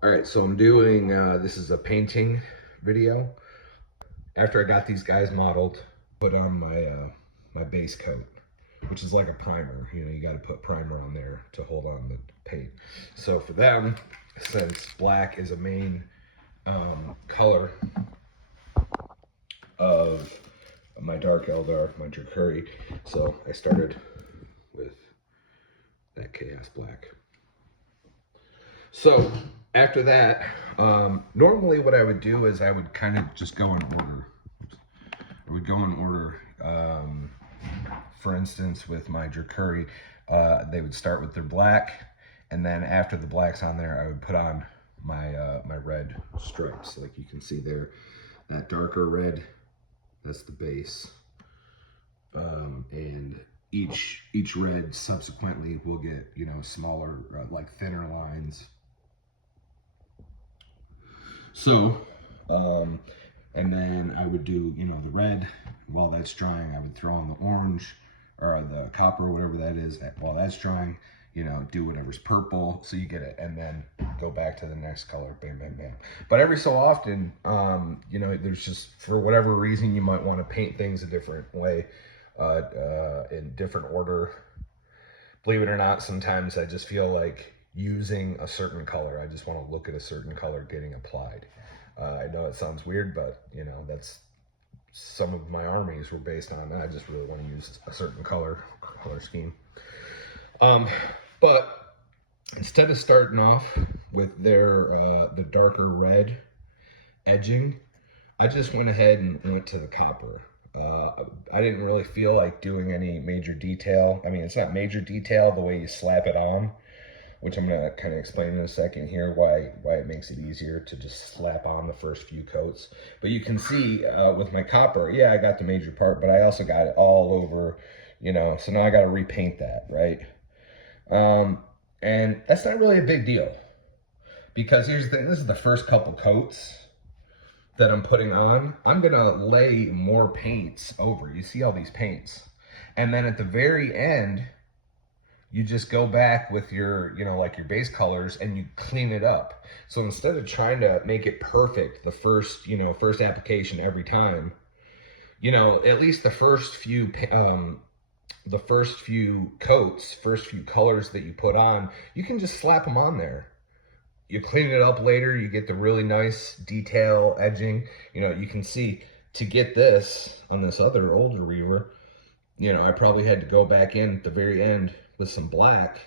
All right, so I'm doing, this is a painting video. After I got these guys modeled, put on my base coat, which is like a primer. You know, you got to put primer on there to hold on the paint. So for them, since black is a main color of my dark Eldar, my Drukhari, so I started with that chaos black. So after that, normally what I would do is I would kind of just go in order. I would go in order. For instance, with my Drukhari, they would start with their black, and then after the black's on there, I would put on my red stripes. Like you can see there, that darker red, that's the base, and each red subsequently will get, you know, smaller, like thinner lines. So, and then I would do, you know, the red. While that's drying, I would throw on the orange or the copper, or whatever that is. While that's drying, you know, do whatever's purple, so you get it, and then go back to the next color, bam, bam, bam. But every so often, you know, there's just, for whatever reason, you might want to paint things a different way, in different order. Believe it or not, sometimes I just feel like using a certain color. I just want to look at a certain color getting applied. I know it sounds weird, but you know, that's, some of my armies were based on that. I just really want to use a certain color scheme. But instead of starting off with the darker red edging, I just went ahead and went to the copper. I didn't really feel like doing any major detail. I mean, it's not major detail the way you slap it on, which I'm going to kind of explain in a second here, why it makes it easier to just slap on the first few coats. But you can see with my copper, yeah, I got the major part, but I also got it all over, you know, so now I got to repaint that, right? And that's not really a big deal, because here's the thing, this is the first couple coats that I'm putting on. I'm going to lay more paints over. You see all these paints. And then at the very end, you just go back with your, you know, like your base colors, and you clean it up. So instead of trying to make it perfect the first, you know, first application every time, you know, at least the first few coats, first few colors that you put on, you can just slap them on there. You clean it up later, you get the really nice detail edging. You know, you can see, to get this on this other older Reaver, you know, I probably had to go back in at the very end with some black,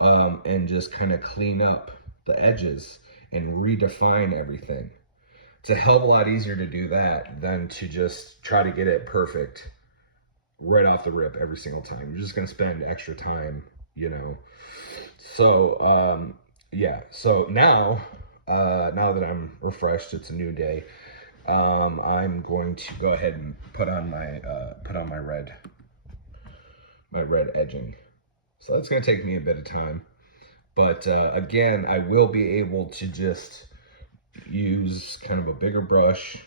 and just kind of clean up the edges and redefine everything. It's a hell of a lot easier to do that than to just try to get it perfect right off the rip every single time. You're just going to spend extra time, you know. So, yeah, so now that I'm refreshed, it's a new day. I'm going to go ahead and put on my red edging. So that's going to take me a bit of time, but again, I will be able to just use kind of a bigger brush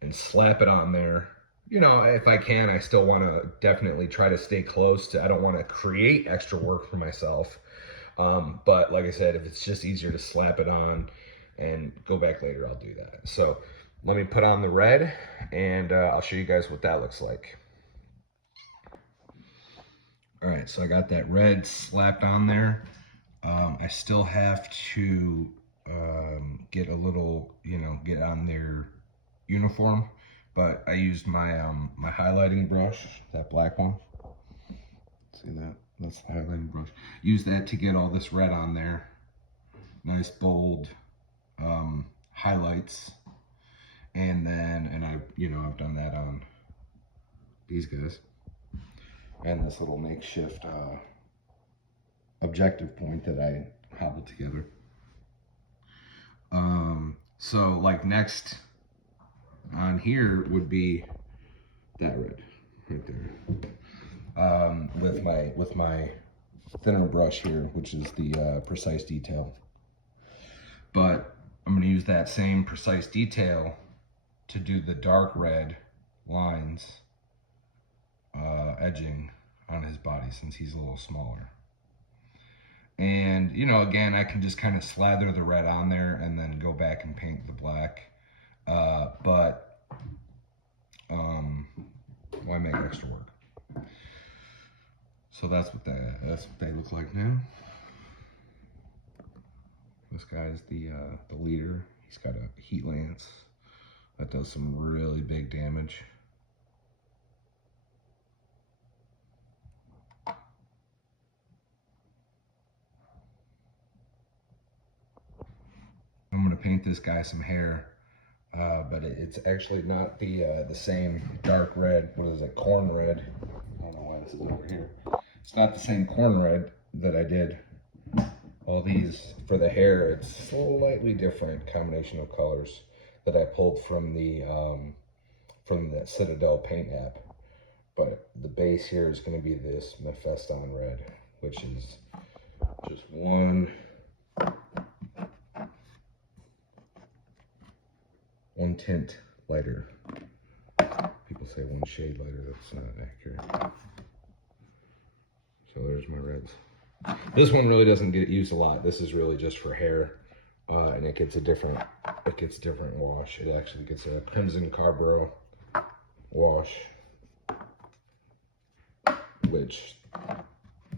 and slap it on there. You know, if I can, I still want to definitely try to stay close to, I don't want to create extra work for myself. But like I said, if it's just easier to slap it on and go back later, I'll do that. So let me put on the red, and I'll show you guys what that looks like. All right, so I got that red slapped on there. I still have to get a little, you know, get on their uniform, but I used my my highlighting brush, that black one. See that? That's the highlighting brush. Use that to get all this red on there. Nice bold highlights. And then, and I've done that on these guys. And this little makeshift objective point that I hobbled together. So like next on here would be that red right there. With my thinner brush here, which is the precise detail. But I'm going to use that same precise detail to do the dark red lines, edging on his body, since he's a little smaller. And, you know, again, I can just kind of slather the red on there and then go back and paint the black. But why make extra work? So that's what they look like now. This guy's the leader. He's got a heat lance that does some really big damage. I'm gonna paint this guy some hair, but it's actually not the same dark red. What is it? Corn red. I don't know why this is over here. It's not the same corn red that I did all these for the hair. It's a slightly different combination of colors that I pulled from the Citadel paint app. But the base here is going to be this Mephiston red, which is just one tint lighter. People say one shade lighter. That's not accurate. So there's my reds. This one really doesn't get used a lot. This is really just for hair, and it gets a different wash. It actually gets a Crimson Carburo wash, which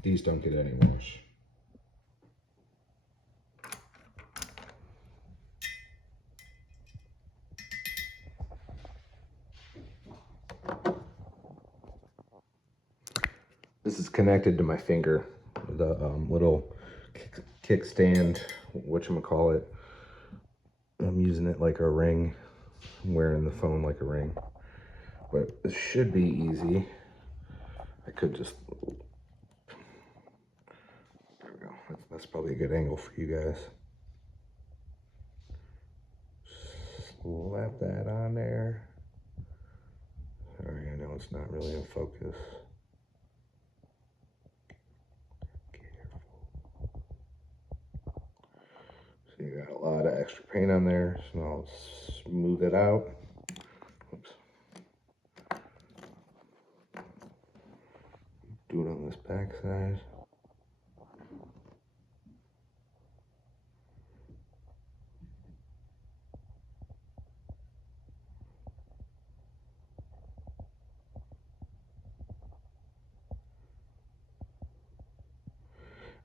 these don't get any wash. This is connected to my finger, the little kickstand, whatchamacallit. I'm using it like a ring. I'm wearing the phone like a ring. But this should be easy. I could just, there we go. That's probably a good angle for you guys. Slap that on there. Sorry, I know it's not really in focus. So you got a lot of extra paint on there, so I'll smooth it out. Oops. Do it on this back side.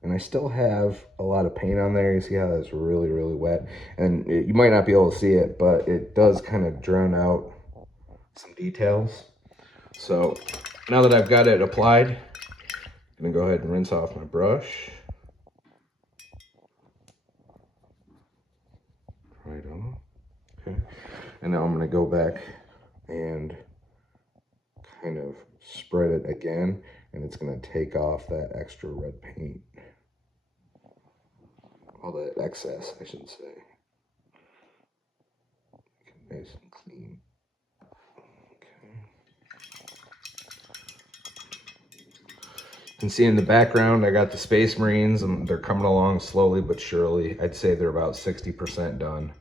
And I still have a lot of paint on there. You see how that's really, really wet? And you might not be able to see it, but it does kind of drown out some details. So now that I've got it applied, I'm gonna go ahead and rinse off my brush. Right on. Okay. And now I'm gonna go back and kind of spread it again, and it's gonna take off that extra red paint. All that excess, I should say. Nice and clean. Okay. You can see in the background, I got the Space Marines, and they're coming along slowly but surely. I'd say they're about 60% done.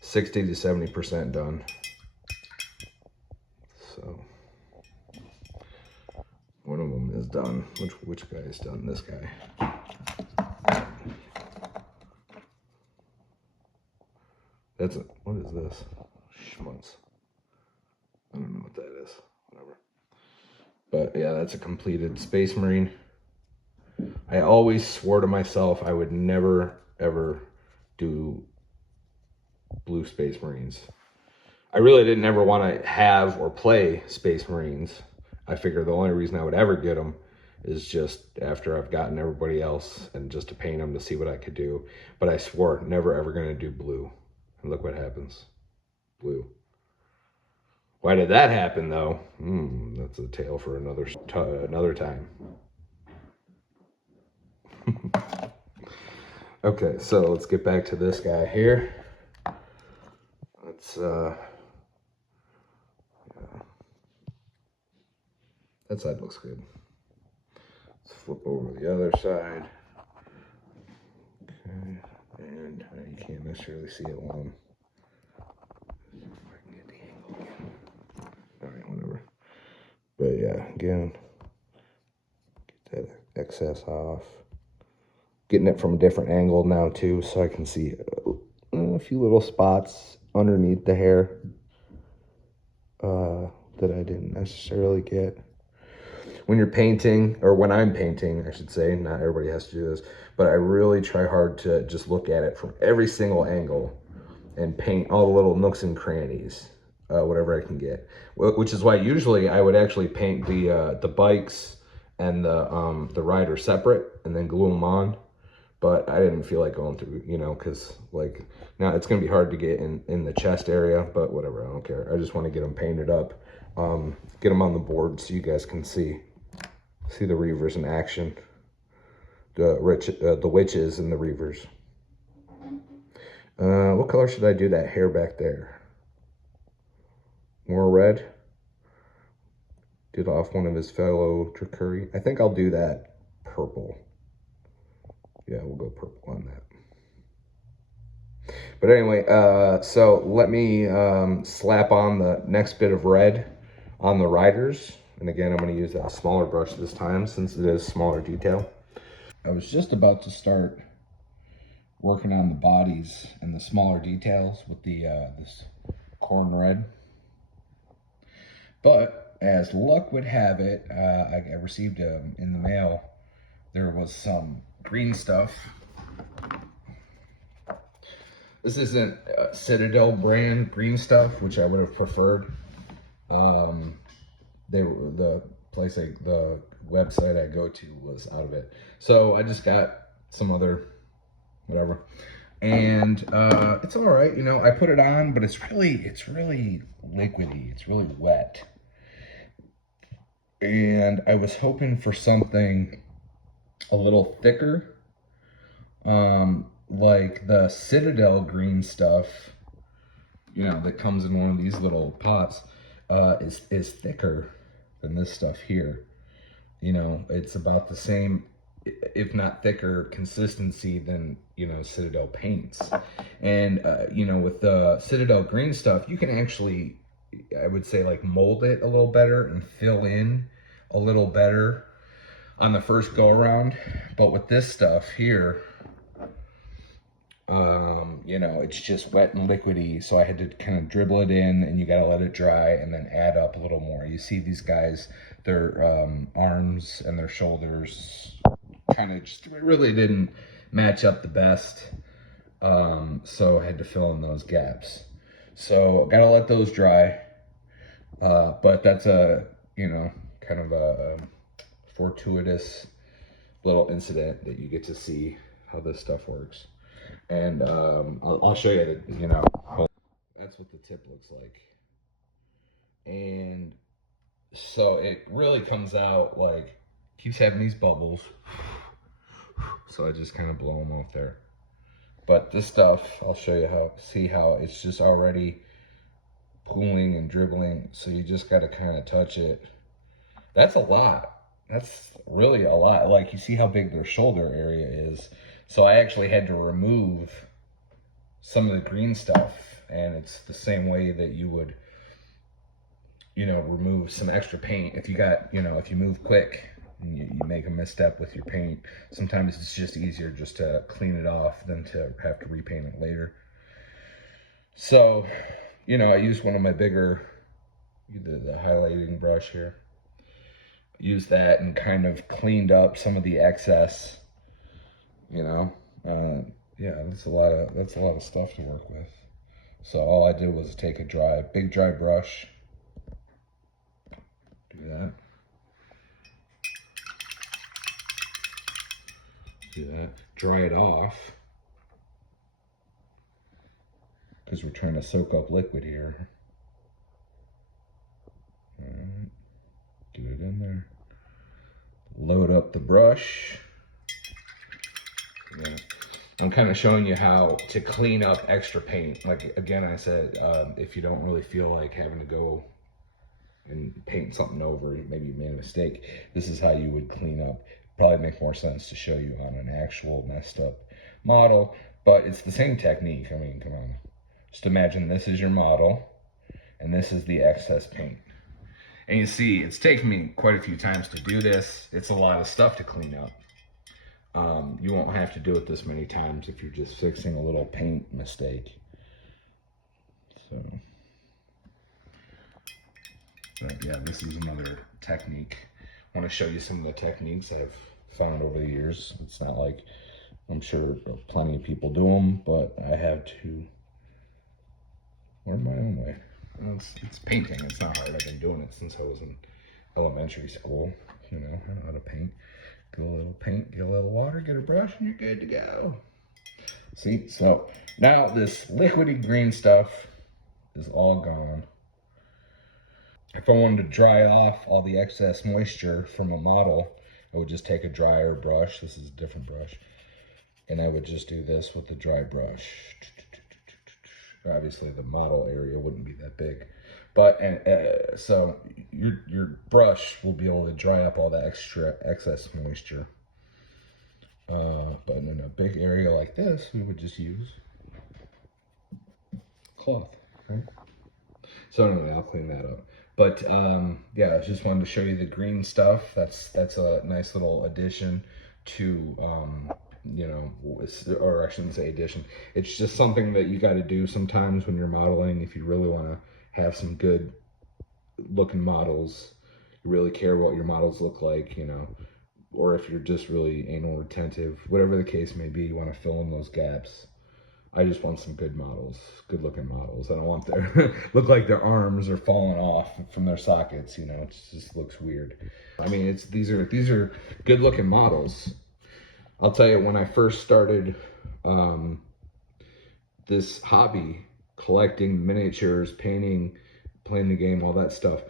60 to 70% done. So, one of them is done. Which guy is done? This guy. That's it. What is this? Schmutz. I don't know what that is. Whatever. But yeah, that's a completed Space Marine. I always swore to myself I would never, ever do blue Space Marines. I really didn't ever want to have or play Space Marines. I figured the only reason I would ever get them is just after I've gotten everybody else and just to paint them to see what I could do. But I swore never ever going to do blue. And look what happens. Blue. Why did that happen though? That's a tale for another time. Okay, so let's get back to this guy here. Let's yeah. That side looks good. Let's flip over the other side. Okay, and you can't necessarily see it well. Alright, whatever. But yeah, again, get that excess off. getting it from a different angle now too, so I can see a few little spots underneath the hair that I didn't necessarily get. When you're painting, or when I'm painting, I should say, not everybody has to do this, but I really try hard to just look at it from every single angle and paint all the little nooks and crannies, whatever I can get. Which is why usually I would actually paint the bikes and the rider separate and then glue them on. But I didn't feel like going through, you know, because like now it's gonna be hard to get in the chest area, but whatever, I don't care. I just want to get them painted up, get them on the board so you guys can see the Reavers in action, the witches and the Reavers. What color should I do that hair back there? More red? Did off one of his fellow Drukhari. I think I'll do that purple. Yeah, we'll go purple on that. But anyway, so let me slap on the next bit of red on the riders. And again, I'm going to use that smaller brush this time since it is smaller detail. I was just about to start working on the bodies and the smaller details with the this corn red. But as luck would have it, I received in the mail, there was some green stuff. This isn't Citadel brand green stuff, which I would have preferred. The website I go to was out of it, so I just got some other whatever, and it's all right. You know, I put it on, but it's really liquidy. It's really wet, and I was hoping for something a little thicker, like the Citadel green stuff, you know, that comes in one of these little pots, is thicker than this stuff here. You know, it's about the same, if not thicker consistency than, you know, Citadel paints. And, you know, with the Citadel green stuff, you can actually, I would say, like, mold it a little better and fill in a little better on the first go around. But with this stuff here, you know, it's just wet and liquidy, so I had to kind of dribble it in, and you got to let it dry and then add up a little more. You see these guys, their arms and their shoulders kind of just really didn't match up the best, so I had to fill in those gaps. So got to let those dry, but that's a, you know, kind of a fortuitous little incident that you get to see how this stuff works. And I'll show you that, you know, that's what the tip looks like. And so it really comes out like, keeps having these bubbles. So I just kind of blow them off there. But this stuff, I'll show you see how it's just already pooling and dribbling. So you just got to kind of touch it. That's a lot. That's really a lot. Like, you see how big their shoulder area is. So I actually had to remove some of the green stuff, and it's the same way that you would, you know, remove some extra paint. If you got, you know, if you move quick and you make a misstep with your paint, sometimes it's just easier just to clean it off than to have to repaint it later. So, you know, I used one of my bigger, the highlighting brush here. Used that and kind of cleaned up some of the excess. You know, yeah, that's a lot of stuff to work with. So all I did was take a big dry brush, do that, dry it off, because we're trying to soak up liquid here. All right, get it in there, load up the brush. Yeah. I'm kind of showing you how to clean up extra paint. Like, again, I said, if you don't really feel like having to go and paint something over, maybe you made a mistake, this is how you would clean up. Probably make more sense to show you on an actual messed up model, but it's the same technique. I mean, come on. Just imagine this is your model, and this is the excess paint. And you see, it's taken me quite a few times to do this. It's a lot of stuff to clean up. You won't have to do it this many times if you're just fixing a little paint mistake. So, but yeah, this is another technique. I want to show you some of the techniques I've found over the years. It's not like, I'm sure plenty of people do them, but I have to learn my own way. It's painting. It's not hard. I've been doing it since I was in elementary school. You know, I know how to paint. Get a little paint, get a little water, get a brush, and you're good to go. See, so now this liquidy green stuff is all gone. If I wanted to dry off all the excess moisture from a model, I would just take a drier brush. This is a different brush. And I would just do this with the dry brush. Obviously the model area wouldn't be that big. But so your brush will be able to dry up all the excess moisture. But in a big area like this, we would just use cloth. Okay? So anyway, I'll clean that up. But yeah, I just wanted to show you the green stuff. That's a nice little addition to you know, or I shouldn't say addition. It's just something that you got to do sometimes when you're modeling. If you really want to have some good looking models, you really care what your models look like, you know, or if you're just really anal retentive, whatever the case may be, you want to fill in those gaps. I just want some good models, good looking models. I don't want their look like their arms are falling off from their sockets, you know. It just looks weird. I mean, these are good looking models. I'll tell you, when I first started this hobby, collecting miniatures, painting, playing the game, all that stuff,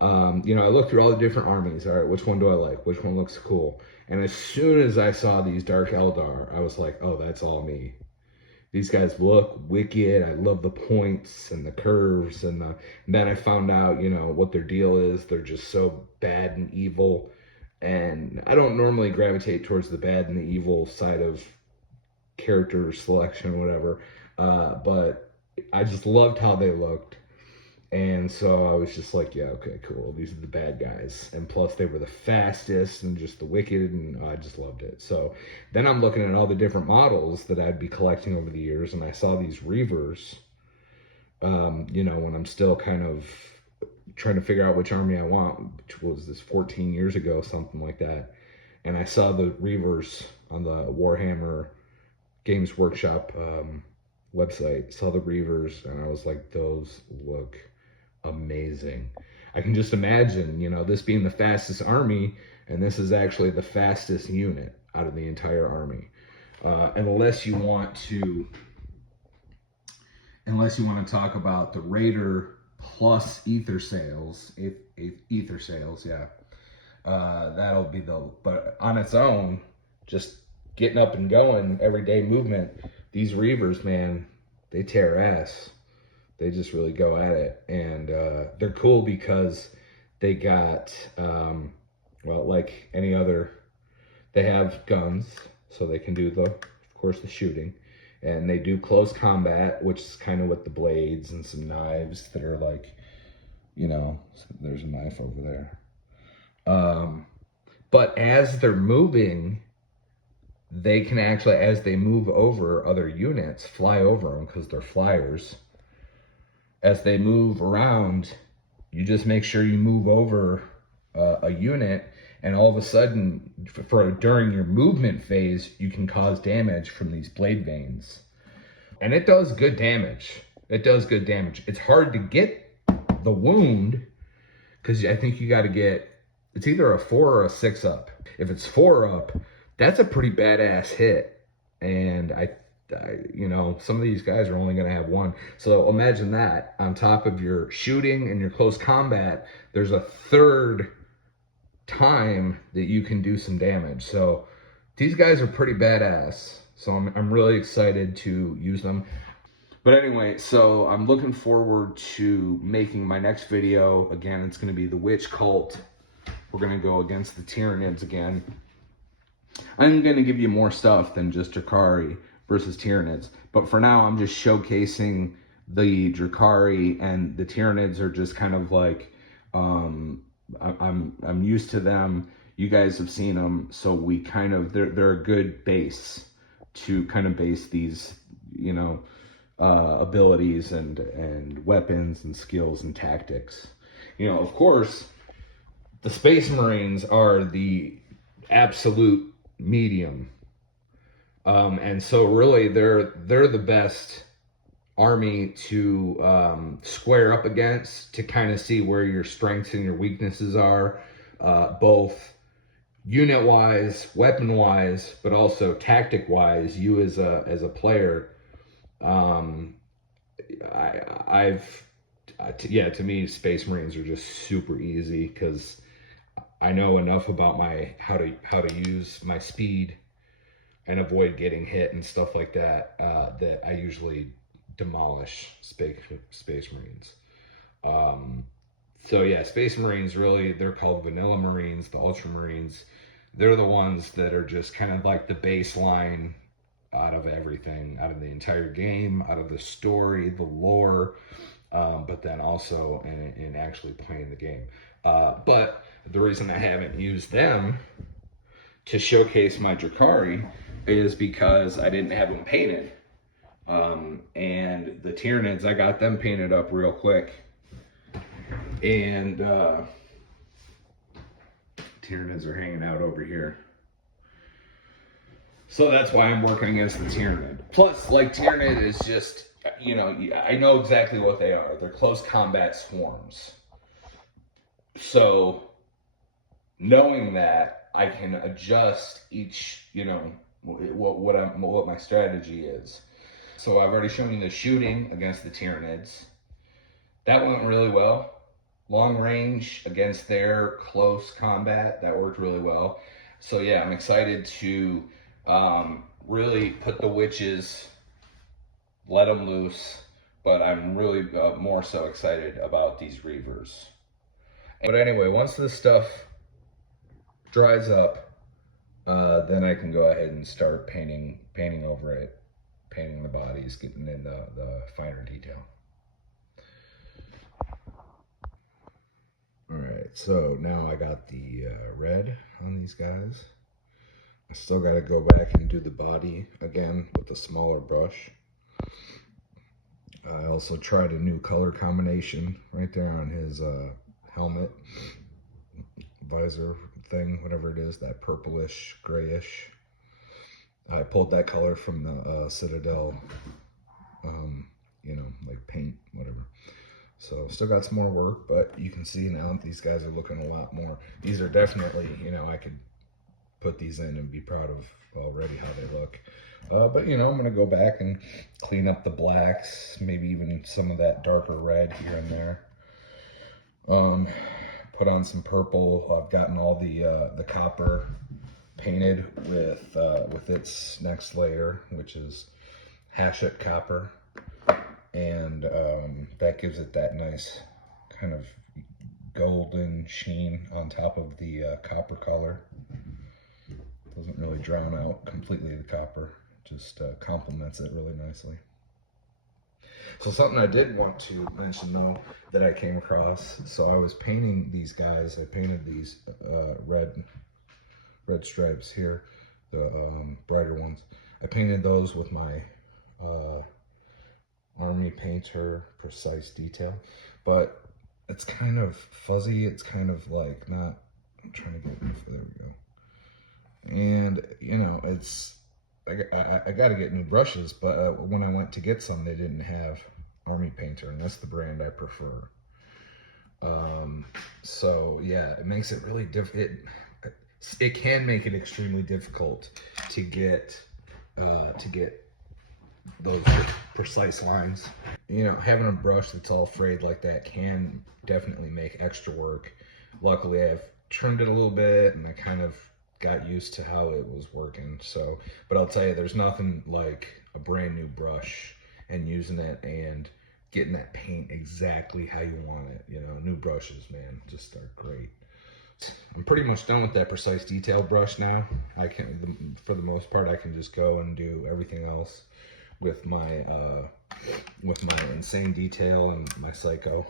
you know, I looked through all the different armies. All right, which one do I like? Which one looks cool? And as soon as I saw these Dark Eldar, I was like, oh, that's all me. These guys look wicked. I love the points and the curves. And then I found out, you know, what their deal is. They're just so bad and evil. And I don't normally gravitate towards the bad and the evil side of character selection, whatever. But I just loved how they looked. And so I was just like, yeah, okay, cool. These are the bad guys. And plus they were the fastest and just the wicked, and I just loved it. So then I'm looking at all the different models that I'd be collecting over the years, and I saw these Reavers, you know, when I'm still kind of trying to figure out which army I want, which was this 14 years ago, something like that. And I saw the Reavers on the Warhammer Games Workshop website, saw the Reavers, and I was like, those look amazing. I can just imagine, you know, this being the fastest army, and this is actually the fastest unit out of the entire army. And unless you want to talk about the Raider plus ether sails, yeah, that'll be but on its own, just getting up and going, everyday movement, these Reavers, man, they tear ass. They just really go at it. And they're cool because they got, well, like any other, they have guns, so they can do of course, the shooting. And they do close combat, which is kind of with the blades and some knives that are like, you know, there's a knife over there. But as they're moving, they can actually, as they move over other units, fly over them because they're flyers. As they move around, you just make sure you move over a unit, and all of a sudden, during your movement phase, you can cause damage from these blade veins. And it does good damage. It does good damage. It's hard to get the wound because I think you got to get, it's either a 4 or a 6 up. If it's 4 up, that's a pretty badass hit. And I you know, some of these guys are only going to have 1. So imagine that on top of your shooting and your close combat, there's a third time that you can do some damage. So these guys are pretty badass. So I'm really excited to use them. But anyway, so I'm looking forward to making my next video. Again, it's going to be the Witch Cult. We're going to go against the Tyranids again. I'm going to give you more stuff than just Drukhari versus Tyranids. But for now, I'm just showcasing the Drukhari, and the Tyranids are just kind of like, I'm used to them. You guys have seen them, so we kind of, they're a good base to kind of base these, you know, abilities and weapons and skills and tactics. You know, of course, the Space Marines are the absolute medium. And so really they're the best army to square up against, to kind of see where your strengths and your weaknesses are, both unit wise, weapon wise, but also tactic wise. You as a player, to me, Space Marines are just super easy because I know enough about how to use my speed and avoid getting hit and stuff like that, that I usually demolish Space Marines. So yeah, Space Marines, really, they're called Vanilla Marines, the Ultramarines. They're the ones that are just kind of like the baseline out of everything, out of the entire game, out of the story, the lore, but then also in actually playing the game. But the reason I haven't used them to showcase my Drukhari is because I didn't have them painted. And the Tyranids, I got them painted up real quick. And Tyranids are hanging out over here. So that's why I'm working against the Tyranid. Plus, like, Tyranid is just, you know, I know exactly what they are. They're close combat swarms. So, knowing that, I can adjust each, you know, what my strategy is. So I've already shown you the shooting against the Tyranids. That went really well. Long range against their close combat, that worked really well. So yeah, I'm excited to really put the witches, let them loose, but I'm really more so excited about these Reavers. But anyway, once this stuff dries up, then I can go ahead and start painting over it, painting the bodies, getting in the finer detail. All right, so now I got the red on these guys. I still got to go back and do the body again with a smaller brush. I also tried a new color combination right there on his helmet, visor thing, whatever it is, that purplish, grayish. I pulled that color from the Citadel, you know, like paint, whatever. So still got some more work, but you can see now these guys are looking a lot more. These are definitely, you know, I could put these in and be proud of already how they look. But, you know, I'm going to go back and clean up the blacks, maybe even some of that darker red here and there. Put on some purple. I've gotten all the copper painted with its next layer, which is Hachette copper. And that gives it that nice kind of golden sheen on top of the copper color. Doesn't really drown out completely the copper, just complements it really nicely. So something I did want to mention though that I came across, so I was painting these guys, I painted these red stripes here, the brighter ones. I painted those with my Army Painter Precise Detail, but it's kind of fuzzy, it's kind of like not, I'm trying to get, there we go. And, you know, it's, I got to get new brushes, but when I went to get some, they didn't have Army Painter, and that's the brand I prefer. So, yeah, it makes it really difficult. It can make it extremely difficult to get those precise lines. You know, having a brush that's all frayed like that can definitely make extra work. Luckily, I've trimmed it a little bit, and I kind of got used to how it was working. So, but I'll tell you, there's nothing like a brand new brush and using it and getting that paint exactly how you want it. You know, new brushes, man, just are great. I'm pretty much done with that precise detail brush now. I can, for the most part, I can just go and do everything else with my insane detail and my psycho.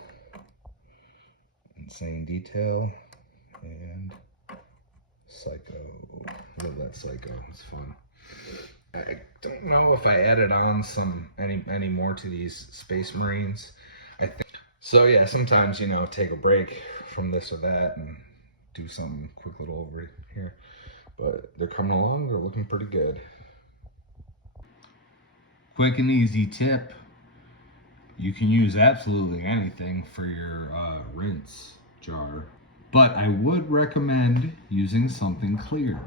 Insane detail and Psycho. Love that Psycho. It's fun. I don't know if I added on any more to these Space Marines. I think so. Yeah, sometimes take a break from this or that and do something quick little over here. But they're coming along. They're looking pretty good. Quick and easy tip. You can use absolutely anything for your rinse jar, but I would recommend using something clear,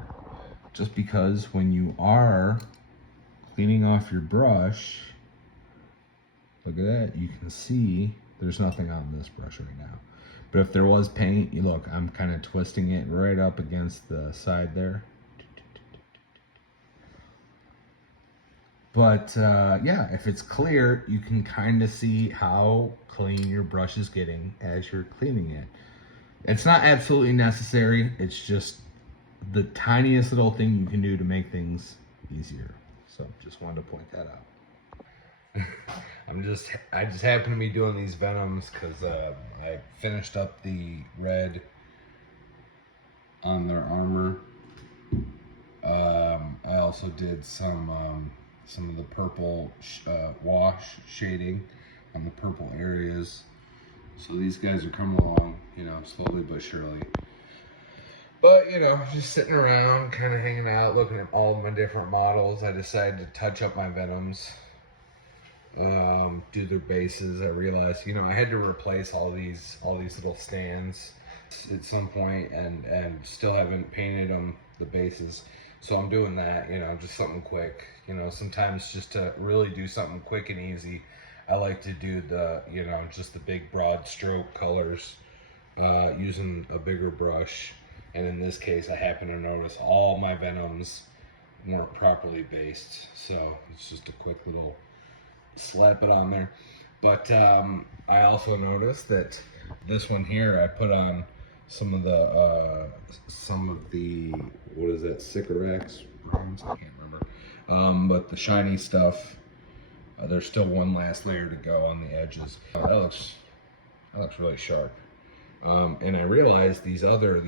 just because when you are cleaning off your brush, look at that, you can see there's nothing on this brush right now. But if there was paint, you look, I'm kind of twisting it right up against the side there. But yeah, if it's clear, you can kind of see how clean your brush is getting as you're cleaning it. It's not absolutely necessary. It's just the tiniest little thing you can do to make things easier. So just wanted to point that out. I just happen to be doing these Venoms because I finished up the red on their armor. I also did some of the purple wash shading on the purple areas. So these guys are coming along, slowly but surely. But, just sitting around, kind of hanging out, looking at all of my different models. I decided to touch up my Venoms, do their bases. I realized, I had to replace all these little stands at some point, and still haven't painted them, the bases. So I'm doing that, just something quick. Sometimes just to really do something quick and easy, I like to do the, just the big broad stroke colors using a bigger brush. And in this case, I happen to notice all my Venoms weren't properly based. So it's just a quick little slap it on there. But I also noticed that this one here, I put on some of the what is that, Sycorax bronze? I can't remember. But the shiny stuff, there's still one last layer to go on the edges. That looks really sharp. And I realized these older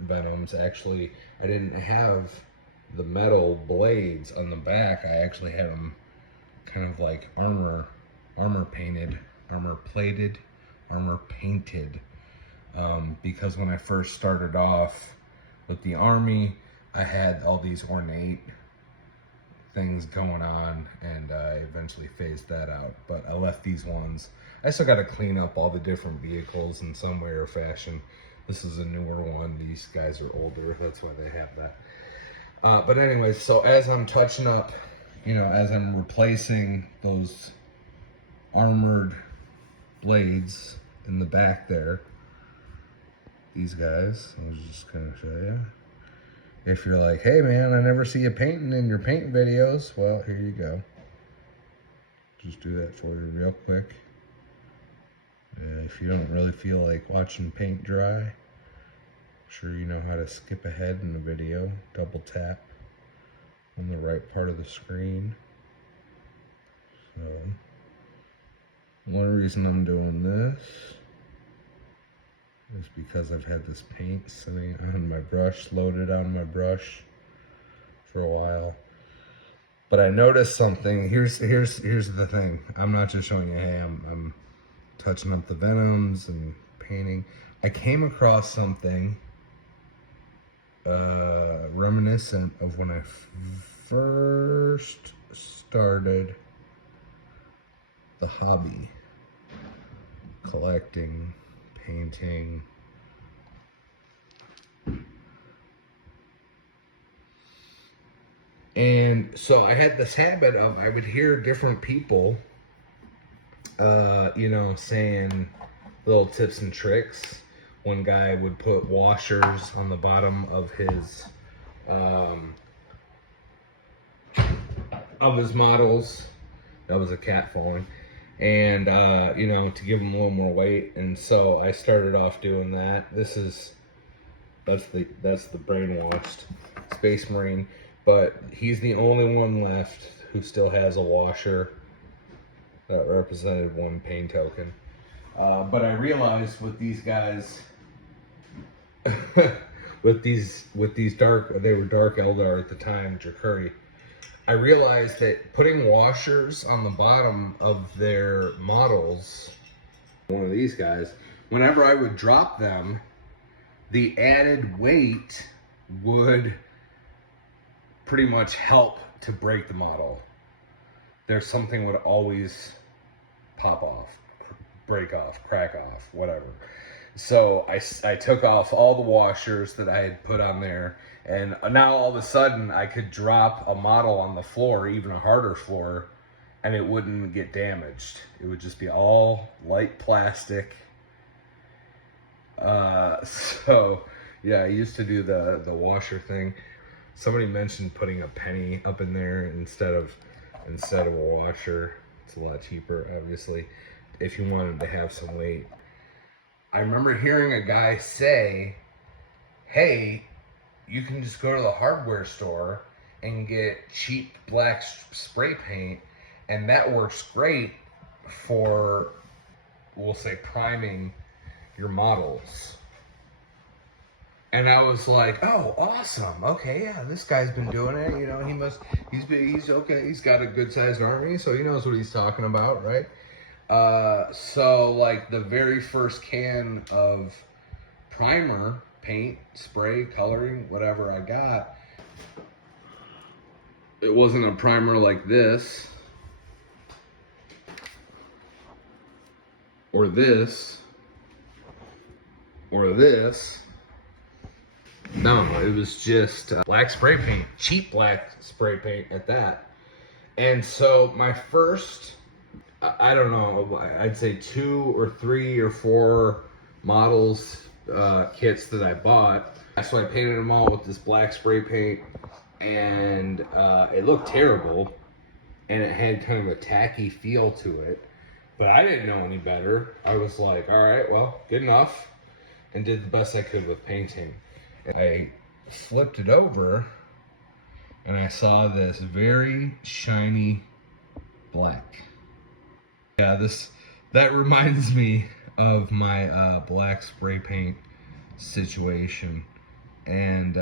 Venoms, actually, I didn't have the metal blades on the back. I actually had them kind of like armor painted, armor plated, armor painted. Because when I first started off with the army, I had all these ornate things going on, and I eventually phased that out. But I left these ones. I still got to clean up all the different vehicles in some way or fashion. This is a newer one. These guys are older. That's why they have that. But anyways, so as I'm touching up, as I'm replacing those armored blades in the back there, these guys, I was just going to show you. If you're like, hey man, I never see you painting in your paint videos, well, here you go. Just do that for you real quick. If you don't really feel like watching paint dry, I'm sure you know how to skip ahead in the video. Double tap on the right part of the screen. So, one reason I'm doing this is because I've had this paint sitting on my brush, loaded on my brush for a while. But I noticed something. Here's the thing. I'm not just showing you, hey, I'm touching up the Venoms and painting. I came across something reminiscent of when I first started the hobby, collecting, painting. And so I had this habit of, I would hear different people, saying little tips and tricks. One guy would put washers on the bottom of his models. That was a cat falling. And, to give them a little more weight. And so I started off doing that. That's the brainwashed Space Marine. But he's the only one left who still has a washer that represented one pain token. But I realized with these guys, with these dark, they were dark Eldar at the time, Drukhari. I realized that putting washers on the bottom of their models, one of these guys, whenever I would drop them, the added weight would pretty much help to break the model. There's something would always pop off, break off, crack off, whatever. So I took off all the washers that I had put on there, and now all of a sudden I could drop a model on the floor, even a harder floor, and it wouldn't get damaged. It would just be all light plastic. So yeah, I used to do the washer thing. Somebody mentioned putting a penny up in there instead of a washer. It's a lot cheaper, obviously, if you wanted to have some weight. I remember hearing a guy say, hey, you can just go to the hardware store and get cheap black spray paint, and that works great for, we'll say, priming your models. And I was like, oh, awesome. Okay, yeah, this guy's been doing it. You know, he's okay. He's got a good sized army, so he knows what he's talking about, right? So like the very first can of primer, paint, spray, coloring, whatever I got, it wasn't a primer like this, or this, or this. No, it was just black spray paint, cheap black spray paint at that. And so my first, I don't know, I'd say 2 or 3 or 4 models, kits that I bought. So I painted them all with this black spray paint, and it looked terrible, and it had kind of a tacky feel to it. But I didn't know any better. I was like, all right, well, good enough, and did the best I could with painting. I flipped it over, and I saw this very shiny black. Yeah, that reminds me of my black spray paint situation. And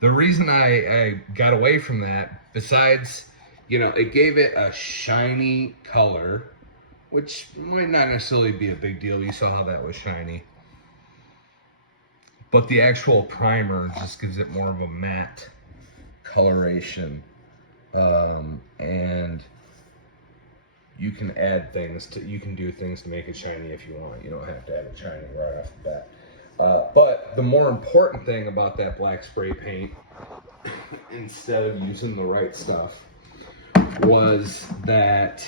the reason I got away from that, besides, you know, it gave it a shiny color, which might not necessarily be a big deal. You saw how that was shiny. But the actual primer just gives it more of a matte coloration. And you can add things you can do things to make it shiny if you want. You don't have to have it shiny right off the bat. But the more important thing about that black spray paint, instead of using the right stuff, was that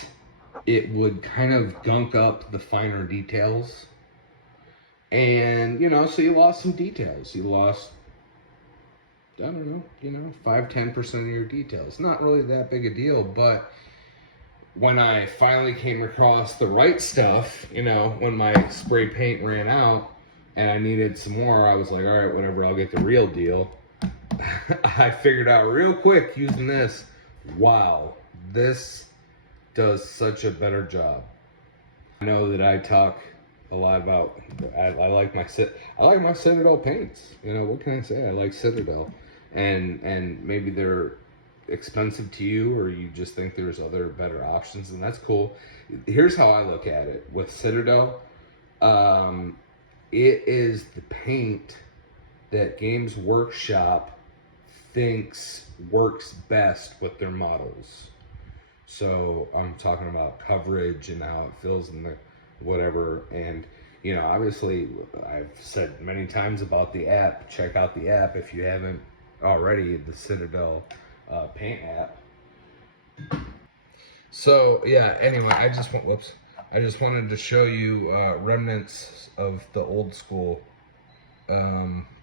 it would kind of gunk up the finer details. And, you know, so you lost some details. You lost, I don't know, 5-10% of your details. Not really that big a deal, but when I finally came across the right stuff, when my spray paint ran out and I needed some more, I was like, all right, whatever, I'll get the real deal. I figured out real quick using this, wow, this does such a better job. I know that I talk a lot about, I like my Citadel paints. What can I say? I like Citadel, and maybe they're expensive to you, or you just think there's other better options, and that's cool. Here's how I look at it with Citadel. It is the paint that Games Workshop thinks works best with their models. So I'm talking about coverage and how it feels in the whatever. And obviously I've said many times about the app. Check out the app if you haven't already, the Citadel paint app. So yeah, anyway, I just wanted to show you remnants of the old school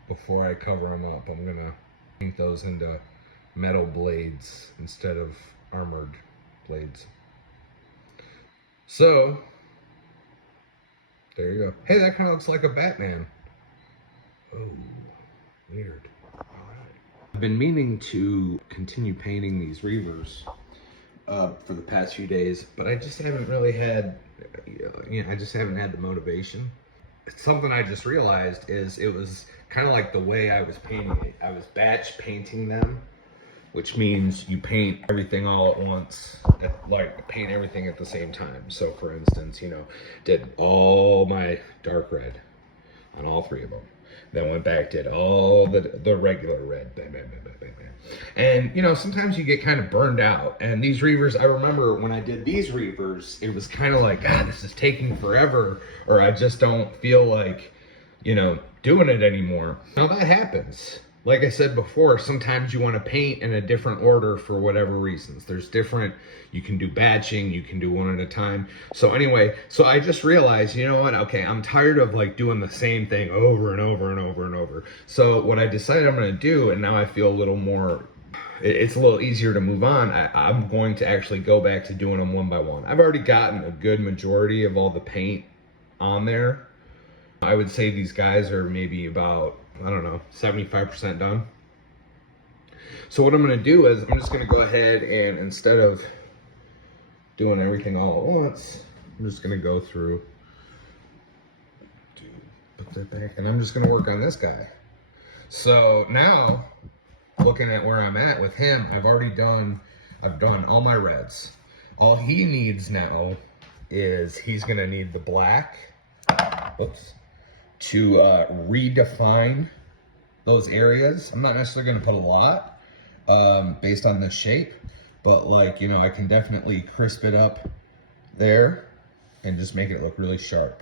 before I cover them up. I'm gonna paint those into metal blades instead of armored blades. So there you go. Hey, that kind of looks like a Batman. Oh, weird. All right. I've been meaning to continue painting these Reavers for the past few days, but I just haven't really had, I just haven't had the motivation. Something I just realized is it was kind of like the way I was painting it. I was batch painting them, which means you paint everything all at once, like paint everything at the same time. So for instance, you know, did all my dark red on all 3 of them. Then went back, did all the regular red, bam, bam, bam, bam, bam, bam. And you know, sometimes you get kind of burned out. And these Reavers, I remember when I did these Reavers, it was kind of like, God, this is taking forever, or I just don't feel like, you know, doing it anymore. Now that happens. Like I said before, sometimes you want to paint in a different order for whatever reasons. There's different, you can do batching, you can do one at a time. So anyway, so I just realized, you know what, okay, I'm tired of like doing the same thing over and over and over and over. So what I decided I'm going to do, and now I feel a little more, it's a little easier to move on. I'm going to actually go back to doing them one by one. I've already gotten a good majority of all the paint on there. I would say these guys are maybe about, I don't know, 75% done. So what I'm going to do is I'm just going to go ahead and instead of doing everything all at once, I'm just going to go through, put that back, and I'm just going to work on this guy. So now, looking at where I'm at with him, I've done all my reds. All he needs now is he's going to need the black. Oops. To redefine those areas. I'm not necessarily going to put a lot based on the shape, but like, you know, I can definitely crisp it up there and just make it look really sharp.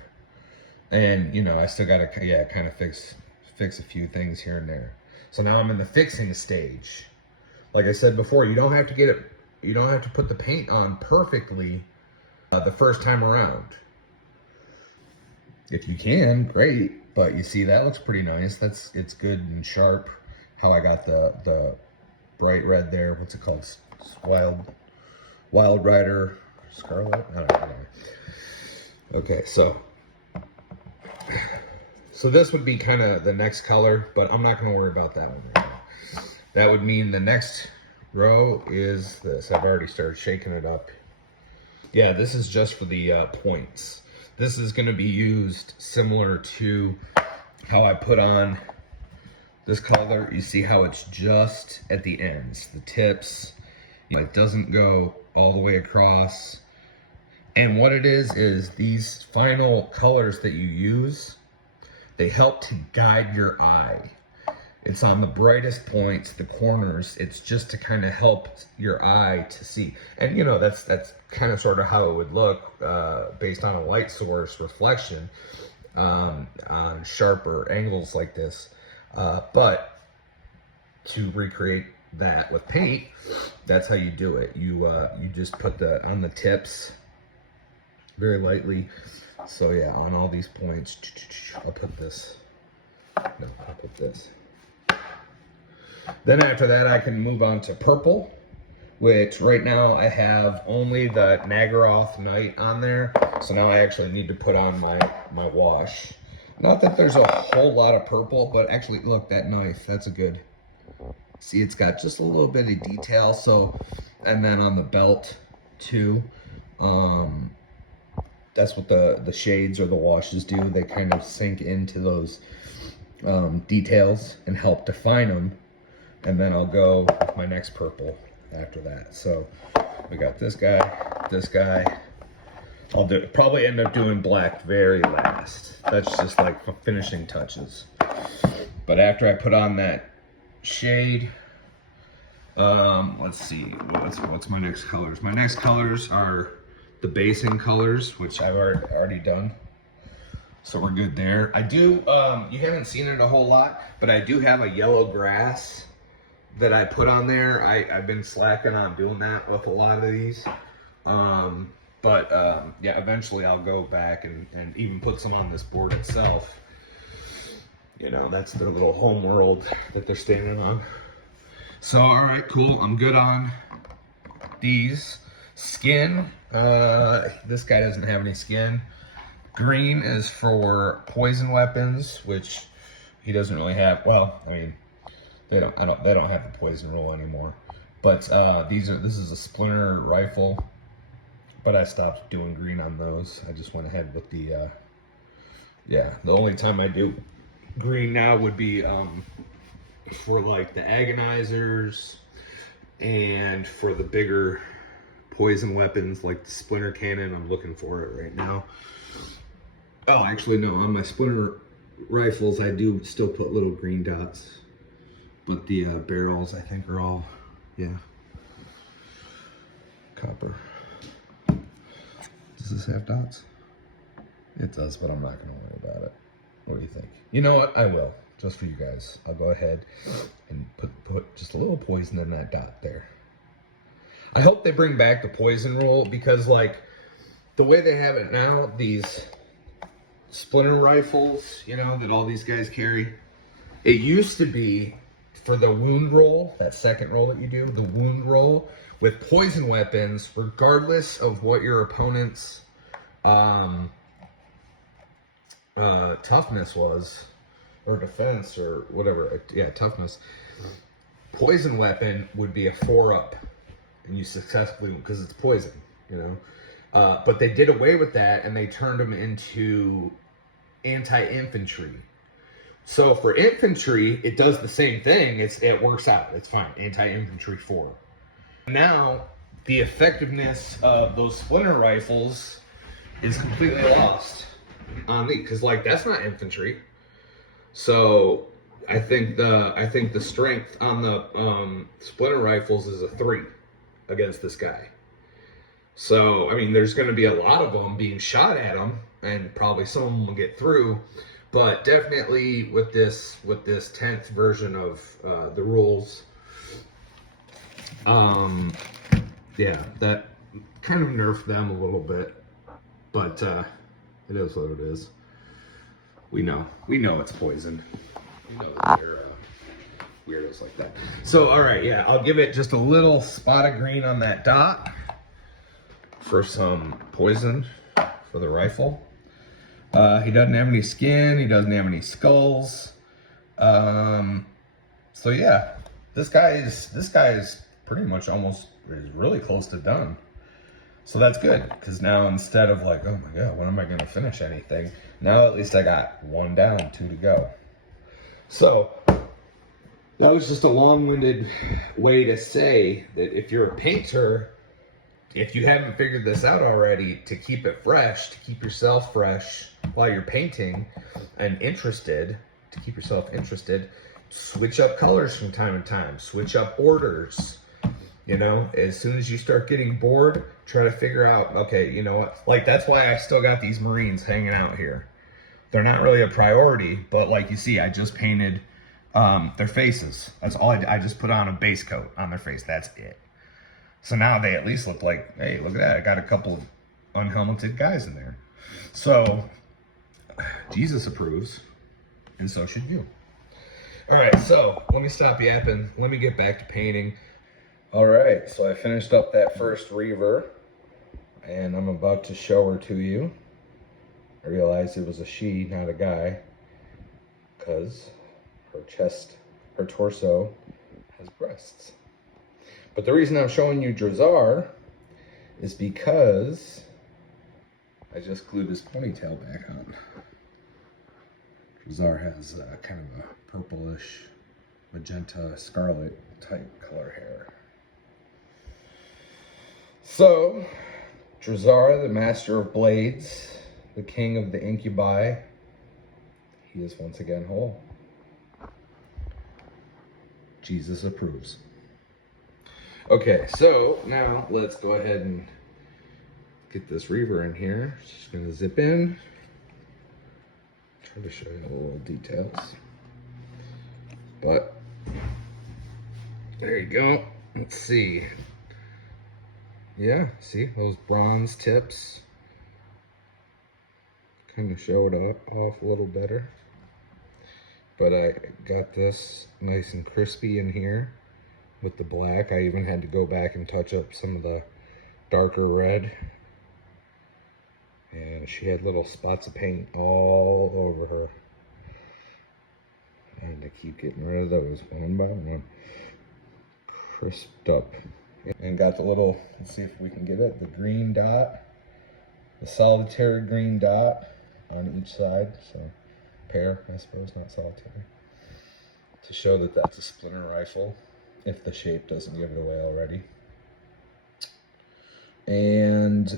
And, you know, I still got to, yeah, kind of fix a few things here and there. So now I'm in the fixing stage. Like I said before, you don't have to put the paint on perfectly the first time around. If you can, great, but you see that looks pretty nice. It's good and sharp. How I got the bright red there. What's it called? Wild Rider Scarlet. I don't know. Okay, so this would be kind of the next color, but I'm not going to worry about that one right now. That would mean the next row is this. I've already started shaking it up. Yeah, this is just for the points. This is going to be used similar to how I put on this color. You see how it's just at the ends, the tips. You know, it doesn't go all the way across. And what it is these final colors that you use, they help to guide your eye. It's on the brightest points, the corners. It's just to kind of help your eye to see. And you know, that's kind of sort of how it would look based on a light source reflection on sharper angles like this. But to recreate that with paint, that's how you do it. You just put on the tips very lightly. So yeah, on all these points, I'll put this. No, I'll put this. Then after that, I can move on to purple, which right now I have only the Nagaroth Night on there. So now I actually need to put on my wash. Not that there's a whole lot of purple, but actually, look, that knife, that's a good, see, it's got just a little bit of detail. So, and then on the belt too, that's what the shades or the washes do. They kind of sink into those details and help define them. And then I'll go with my next purple after that. So we got this guy. I'll probably end up doing black very last. That's just like finishing touches. But after I put on that shade, let's see, what's my next colors? My next colors are the basing colors, which I've already done. So we're good there. I do, you haven't seen it a whole lot, but I do have a yellow grass that I put on there. I've been slacking on doing that with a lot of these. Yeah, eventually I'll go back and even put some on this board itself. You know, that's their little home world that they're standing on. So, all right, cool. I'm good on these. Skin, this guy doesn't have any skin. Green is for poison weapons, which he doesn't really have. Well, I mean, they don't have the poison rule anymore. But this is a splinter rifle. But I stopped doing green on those. I just went ahead with the, yeah, the only time I do green now would be for like the agonizers and for the bigger poison weapons like the splinter cannon. I'm looking for it right now. Oh, actually no, on my splinter rifles I do still put little green dots, but the barrels I think are all, yeah, copper. Does this have dots? It does, but I'm not gonna worry about it. What do you think? You know what, I will, just for you guys. I'll go ahead and put just a little poison in that dot there. I hope they bring back the poison rule, because like the way they have it now, these splinter rifles, you know, that all these guys carry, it used to be for the wound roll, that second roll that you do, the wound roll with poison weapons, regardless of what your opponent's toughness was, or defense, or whatever, yeah, toughness, poison weapon would be a 4-up, and you successfully, because it's poison, you know. But they did away with that, and they turned them into anti-infantry. So for infantry, it does the same thing. It works out. It's fine. Anti-infantry 4. Now, the effectiveness of those splinter rifles is completely lost on these, because like that's not infantry. So I think the strength on the splinter rifles is a 3 against this guy. So I mean, there's going to be a lot of them being shot at him, and probably some of them will get through. But definitely with this 10th version of the rules, yeah, that kind of nerfed them a little bit. But it is what it is. We know it's poison. We know they're weirdos like that. So all right, yeah, I'll give it just a little spot of green on that dot for some poison for the rifle. He doesn't have any skin. He doesn't have any skulls. So yeah, this guy is pretty much is really close to done. So that's good, because now instead of like, oh my god, when am I going to finish anything? Now at least I got 1 down, 2 to go. So that was just a long-winded way to say that if you're a painter, if you haven't figured this out already, to keep it fresh, to keep yourself fresh while you're painting and interested, to keep yourself interested, switch up colors from time to time, switch up orders. You know, as soon as you start getting bored, try to figure out, okay, you know what? Like, that's why I still got these Marines hanging out here. They're not really a priority, but like you see, I just painted their faces. That's all I just put on a base coat on their face. That's it. So now they at least look like, hey, look at that. I got a couple of unhelmeted guys in there. So Jesus approves, and so should you. All right, so let me stop yapping. Let me get back to painting. All right, so I finished up that first Reaver, and I'm about to show her to you. I realized it was a she, not a guy, because her torso has breasts. But the reason I'm showing you Drukhari is because I just glued his ponytail back on. Drukhari has kind of a purplish, magenta, scarlet type color hair. So, Drukhari, the master of blades, the king of the incubi, he is once again whole. Jesus approves. Okay, so now let's go ahead and get this Reaver in here. Just gonna zip in. Try to show you the little details. But there you go. Let's see. Yeah, see those bronze tips? Kind of show it off a little better. But I got this nice and crispy in here with the black. I even had to go back and touch up some of the darker red. And she had little spots of paint all over her. And I keep getting rid of those one by one. Crisped up. And got the little, let's see if we can get it, the green dot. The solitary green dot on each side. So repair, I suppose, not solitaire, to show that that's a splinter rifle, if the shape doesn't give it away already. And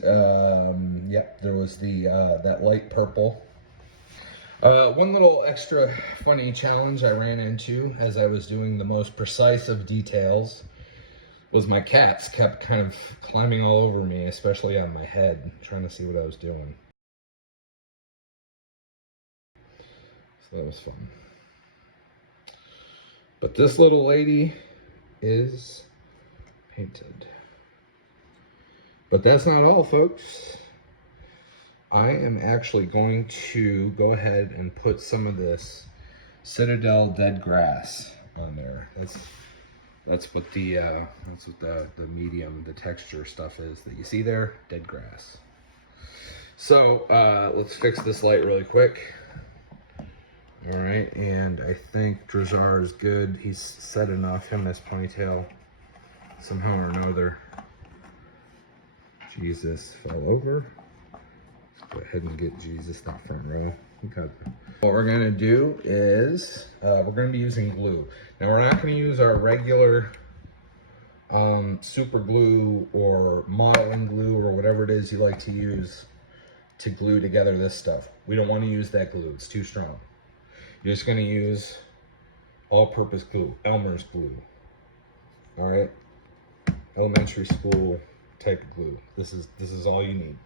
yeah, there was the that light purple. One little extra funny challenge I ran into as I was doing the most precise of details was my cats kept kind of climbing all over me, especially on my head, trying to see what I was doing. So that was fun. But this little lady is painted. But that's not all, folks. I am actually going to go ahead and put some of this Citadel dead grass on there. That's what the medium, the texture stuff is that you see there, dead grass. So let's fix this light really quick. All right, and I think Drukhari is good. He's set enough, him and his ponytail, somehow or another. Jesus fell over. Let's go ahead and get Jesus that front row. Okay. What we're gonna do is, we're gonna be using glue. Now we're not gonna use our regular super glue or modeling glue or whatever it is you like to use to glue together this stuff. We don't wanna use that glue, it's too strong. You're just gonna use all-purpose glue, Elmer's glue. All right, elementary school type of glue. This is all you need.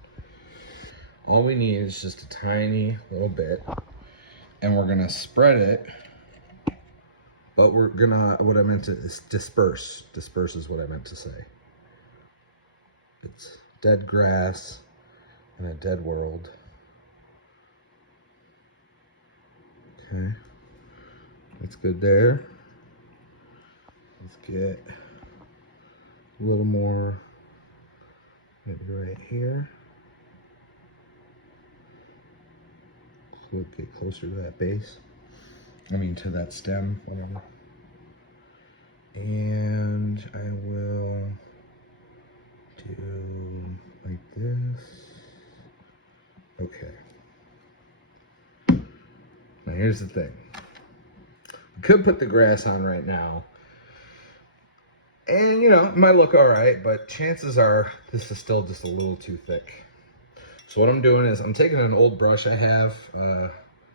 All we need is just a tiny little bit, and we're gonna spread it. But we're gonna, what I meant to is disperse. Disperse is what I meant to say. It's dead grass in a dead world. Okay, that's good there. Let's get a little more, maybe right here. So get closer to that base. I mean, to that stem, whatever. And I will do like this. Okay. Now here's the thing. We could put the grass on right now. And, you know, it might look all right, but chances are this is still just a little too thick. So what I'm doing is I'm taking an old brush I have.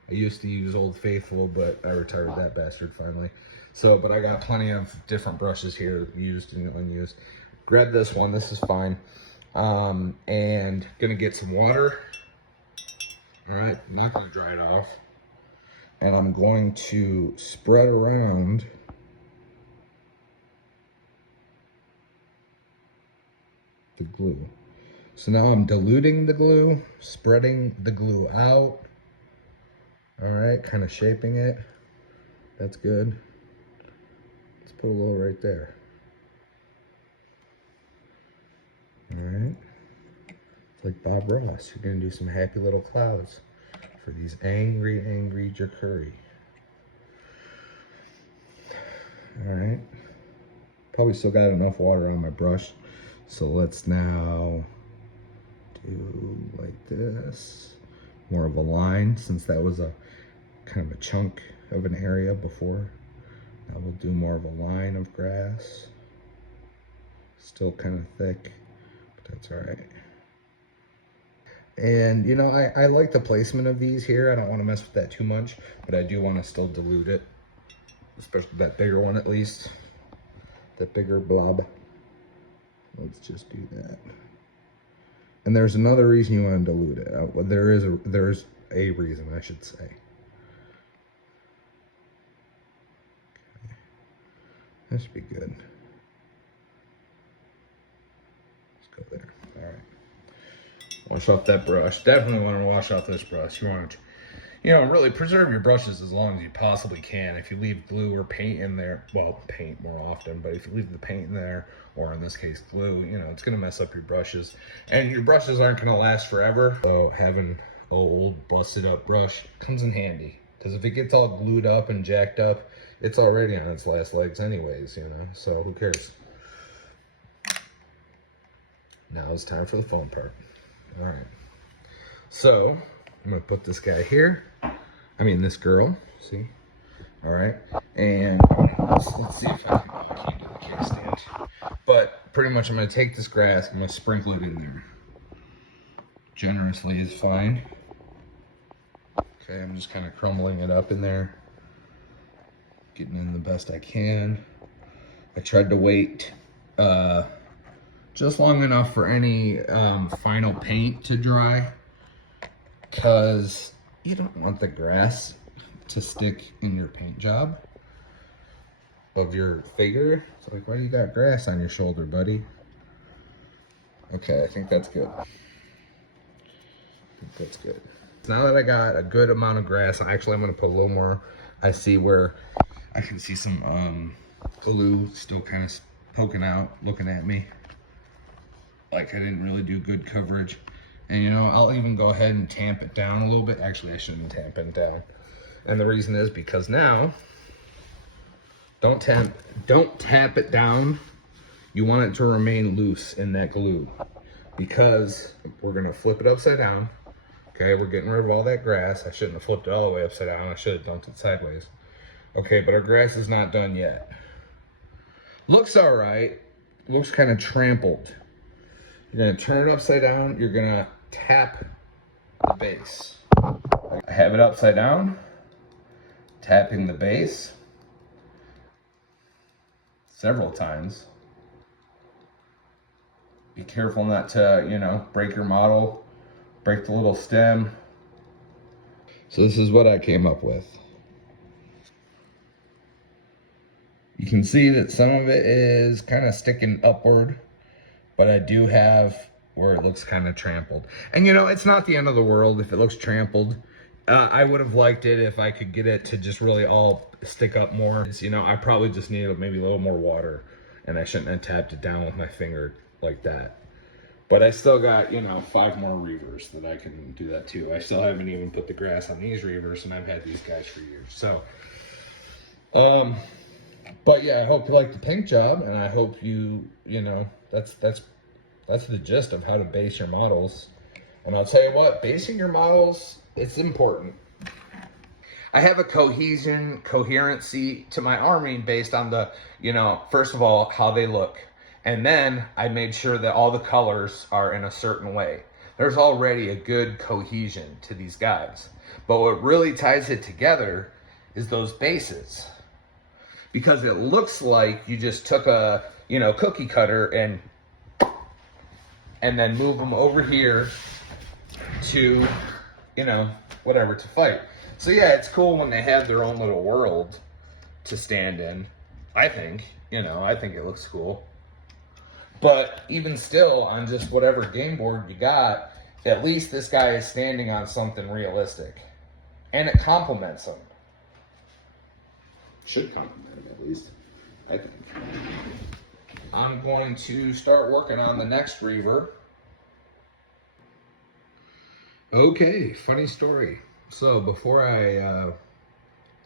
I used to use Old Faithful, but I retired that bastard finally. So, but I got plenty of different brushes here, used and unused. Grab this one, this is fine. And gonna get some water. All right, not gonna dry it off. And I'm going to spread around the glue. So now I'm diluting the glue, spreading the glue out. All right, kind of shaping it. That's good. Let's put a little right there. All right. It's like Bob Ross. You're gonna do some happy little clouds for these angry, angry Drukhari. All right. Probably still got enough water on my brush. So let's now do like this. More of a line, since that was a kind of a chunk of an area before. Now we'll do more of a line of grass. Still kind of thick, but that's all right. And you know, I like the placement of these here. I don't want to mess with that too much, but I do want to still dilute it, especially that bigger one at least. That bigger blob. Let's just do that. And there's another reason you want to dilute it. There is a reason, I should say. Okay. That should be good. Let's go there. All right. Wash off that brush. Definitely want to wash off this brush. You want to, you know, really preserve your brushes as long as you possibly can. If you leave glue or paint in there, well, paint more often, but if you leave the paint in there, or in this case glue, you know, it's going to mess up your brushes. And your brushes aren't going to last forever. So having an old busted up brush comes in handy. Because if it gets all glued up and jacked up, it's already on its last legs anyways, you know, so who cares? Now it's time for the fun part. All right. So I'm going to put this guy here. I mean, this girl, see? All right, and let's see if I can't do the kickstand. But pretty much I'm gonna take this grass, I'm gonna sprinkle it in there. Generously is fine. Okay, I'm just kind of crumbling it up in there. Getting in the best I can. I tried to wait just long enough for any final paint to dry, because you don't want the grass to stick in your paint job of your figure. It's like, why do you got grass on your shoulder, buddy? Okay, I think that's good. That's good. Now that I got a good amount of grass, actually I'm gonna put a little more. I see where I can see some glue still kind of poking out, looking at me. Like I didn't really do good coverage. And you know, I'll even go ahead and tamp it down a little bit. Actually, I shouldn't tamp it down. And the reason is because now, don't tamp it down. You want it to remain loose in that glue, because we're gonna flip it upside down. Okay, we're getting rid of all that grass. I shouldn't have flipped it all the way upside down. I should have dumped it sideways. Okay, but our grass is not done yet. Looks all right. Looks kind of trampled. You're gonna turn it upside down. You're gonna tap the base. I have it upside down, tapping the base several times. Be careful not to, you know, break your model, break the little stem. So this is what I came up with. You can see that some of it is kind of sticking upward, but I do have where it looks kind of trampled. And you know, it's not the end of the world if it looks trampled. I would have liked it if I could get it to just really all stick up more. It's, you know, I probably just needed maybe a little more water, and I shouldn't have tapped it down with my finger like that. But I still got, you know, 5 more Reavers that I can do that too. I still haven't even put the grass on these Reavers, and I've had these guys for years. So, but yeah, I hope you like the paint job, and I hope you know, that's the gist of how to base your models. And I'll tell you what, basing your models, it's important. I have a coherency to my arming based on the, you know, first of all, how they look. And then I made sure that all the colors are in a certain way. There's already a good cohesion to these guys. But what really ties it together is those bases. Because it looks like you just took a, you know, cookie cutter and then move them over here to, you know, whatever, to fight. So yeah, it's cool when they have their own little world to stand in. I think, you know, I think it looks cool. But even still, on just whatever game board you got, at least this guy is standing on something realistic. And it complements him. Should compliment him at least, I think. I'm going to start working on the next Reaver. Okay, funny story. So before I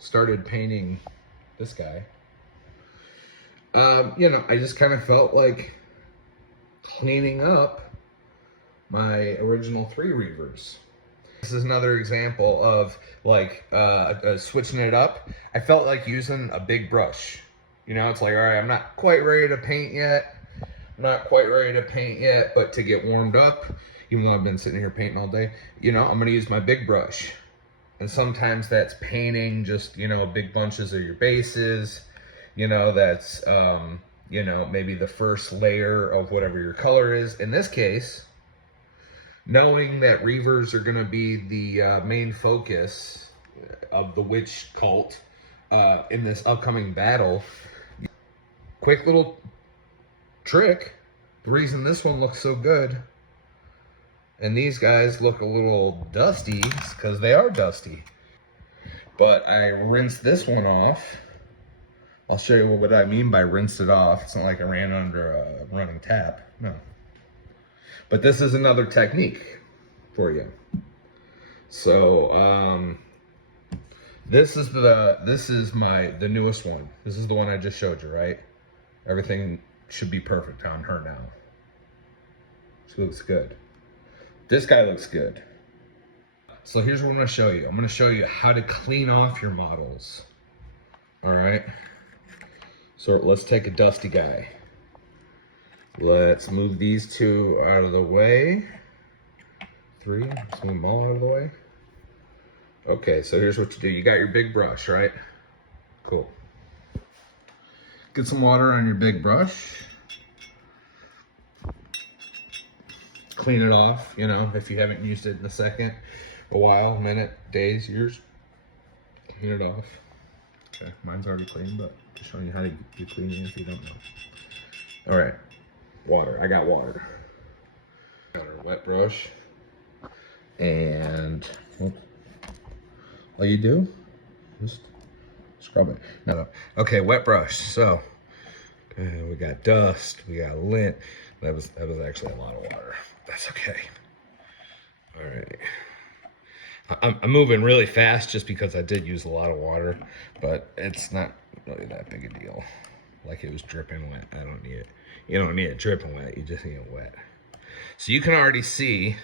started painting this guy, you know, I just kind of felt like cleaning up my original 3 Reavers. This is another example of like switching it up. I felt like using a big brush. You know, it's like, all right, I'm not quite ready to paint yet. But to get warmed up, even though I've been sitting here painting all day, you know, I'm gonna use my big brush. And sometimes that's painting just, you know, big bunches of your bases. You know, that's, you know, maybe the first layer of whatever your color is. In this case, knowing that Reavers are gonna be the main focus of the witch cult in this upcoming battle, quick little trick. The reason this one looks so good and these guys look a little dusty is because they are dusty. But I rinsed this one off. I'll show you what I mean by rinsed it off. It's not like I ran under a running tap, no. But this is another technique for you. So this is the newest one. This is the one I just showed you, right? Everything should be perfect on her now. She looks good. This guy looks good. So here's what I'm gonna show you. I'm gonna show you how to clean off your models. All right. So let's take a dusty guy. Let's move these two out of the way. Three, let's move them all out of the way. Okay, so here's what you do. You got your big brush, right? Cool. Get some water on your big brush. Clean it off, you know, if you haven't used it in a while, minute, days, years. Clean it off. Okay, mine's already clean, but just showing you how to do cleaning if you don't know. All right, water. I got water. Wet brush. And all you do, just scrub it. No. Okay, wet brush. So we got dust, we got lint. That was actually a lot of water. That's okay. All right. I'm moving really fast just because I did use a lot of water, but it's not really that big a deal. Like it was dripping wet. I don't need it. You don't need it dripping wet. You just need it wet. So you can already see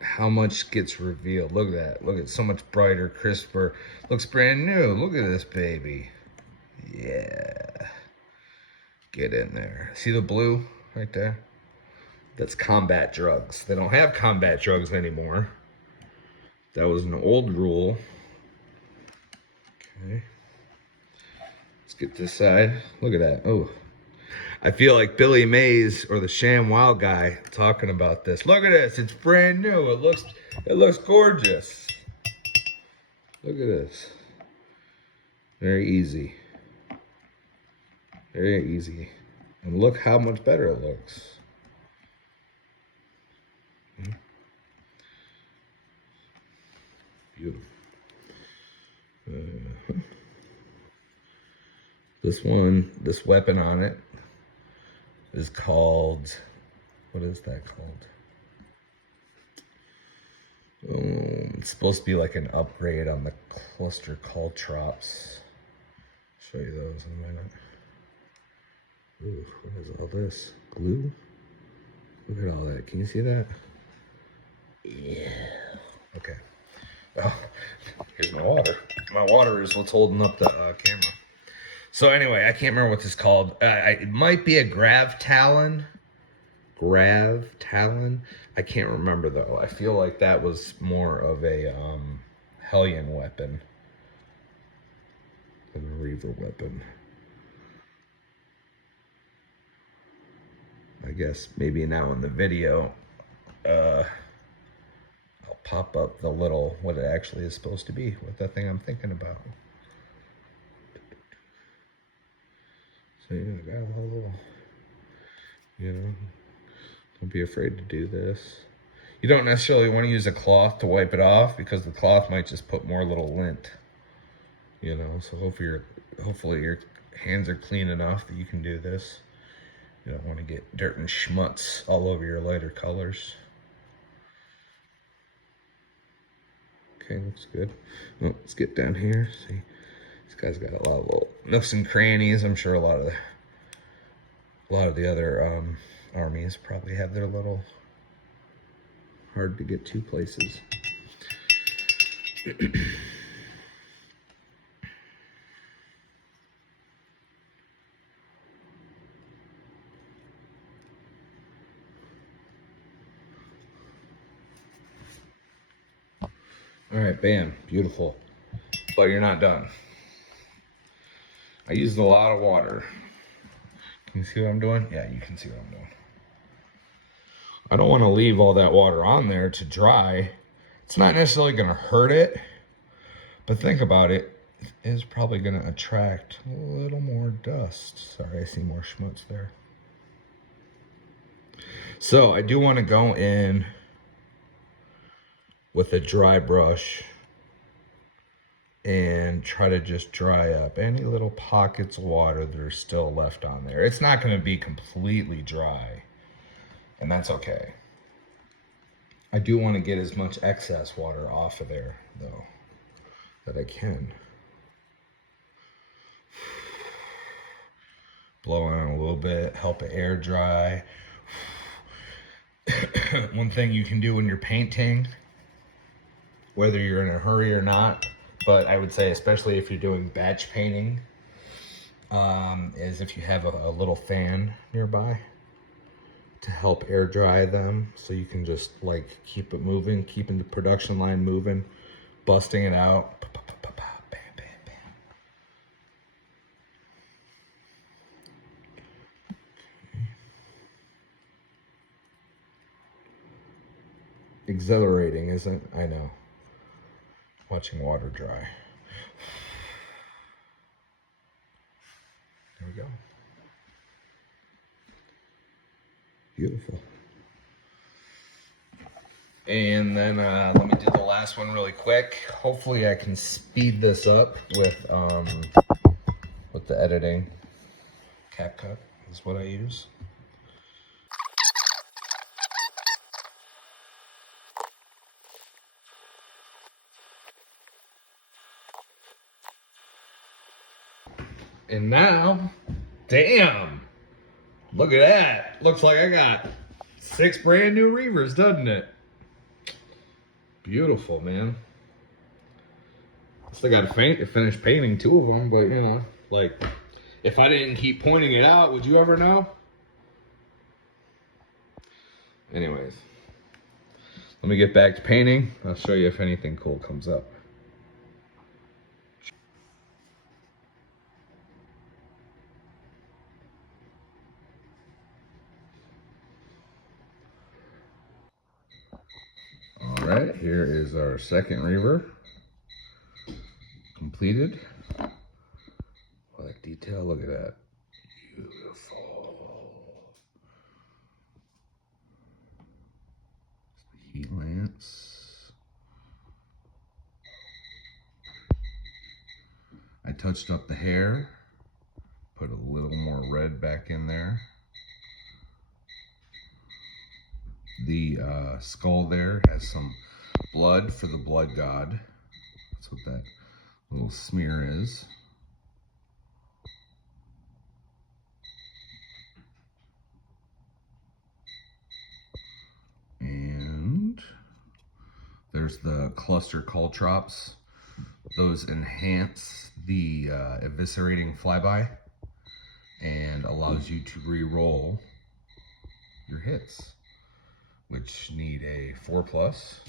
how much gets revealed. Look at that. Look at so much brighter, crisper. Looks brand new. Look at this baby. Yeah. Get in there. See the blue right there? That's combat drugs. They don't have combat drugs anymore. That was an old rule. Okay. Let's get this side. Look at that. Oh. I feel like Billy Mays or the Sham Wow guy talking about this. Look at this, it's brand new. It looks gorgeous. Look at this. Very easy. Very easy. And look how much better it looks. Beautiful. This weapon on it is called, what is that called? It's supposed to be like an upgrade on the cluster caltrops. Show you those in a minute. Ooh, what is all this? Glue? Look at all that. Can you see that? Yeah. Okay. Well, here's my water. My water is what's holding up the camera. So anyway, I can't remember what this is called. It might be a Grav Talon. I can't remember though. I feel like that was more of a Hellion weapon than a Reaver weapon. I guess maybe now in the video, I'll pop up the little, what it actually is supposed to be, what that thing I'm thinking about. So yeah, I got a little, you know, don't be afraid to do this. You don't necessarily want to use a cloth to wipe it off because the cloth might just put more little lint, you know, so hopefully your hands are clean enough that you can do this. You don't want to get dirt and schmutz all over your lighter colors. Okay, looks good. Well, let's get down here. See, this guy's got a lot of little nooks and crannies. I'm sure a lot of the other armies probably have their little hard to get to places. All right, bam, beautiful. But you're not done. I used a lot of water. Can you see what I'm doing? Yeah, you can see what I'm doing. I don't want to leave all that water on there to dry. It's not necessarily going to hurt it, but think about it. It is probably going to attract a little more dust. Sorry, I see more schmutz there. So I do want to go in with a dry brush and try to just dry up any little pockets of water that are still left on there. It's not going to be completely dry, and that's okay. I do want to get as much excess water off of there, though, that I can. blow on it a little bit, help it air dry. One thing you can do when you're painting, whether you're in a hurry or not, but I would say especially if you're doing batch painting, is if you have a little fan nearby to help air dry them, so you can just like keep it moving, keeping the production line moving, busting it out. Bam, bam, bam. Exhilarating, isn't it? I know. Watching water dry. There we go. Beautiful. And then let me do the last one really quick. Hopefully I can speed this up with the editing. CapCut is what I use. And now, damn, look at that. Looks like I got 6 brand new Reavers, doesn't it? Beautiful, man. Still got to finish painting 2 of them, but you know, like, if I didn't keep pointing it out, would you ever know? Anyways, let me get back to painting. I'll show you if anything cool comes up. All right, here is our second Reaver. Completed. Like detail, look at that. Beautiful. Heat lamps. I touched up the hair, put a little more red back in there. The skull there has some blood for the blood god. That's what that little smear is. And there's the cluster caltrops. Those enhance the eviscerating flyby and allows you to re-roll your hits, which need a 4+.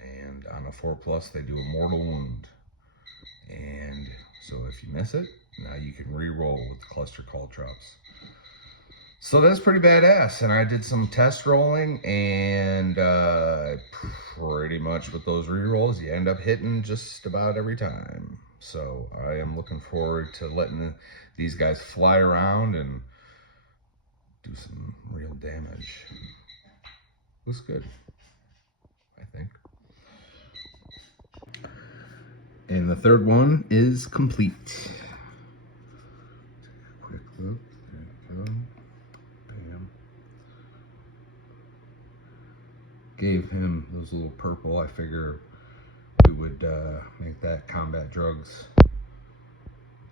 And on a 4+, they do a mortal wound. And so if you miss it, now you can re-roll with the cluster caltrops. So that's pretty badass. And I did some test rolling, and pretty much with those re-rolls, you end up hitting just about every time. So I am looking forward to letting these guys fly around and do some real damage. Looks good, I think. And the third one is complete. Quick look. There we go. Bam. Gave him those little purple. I figure we would make that combat drugs.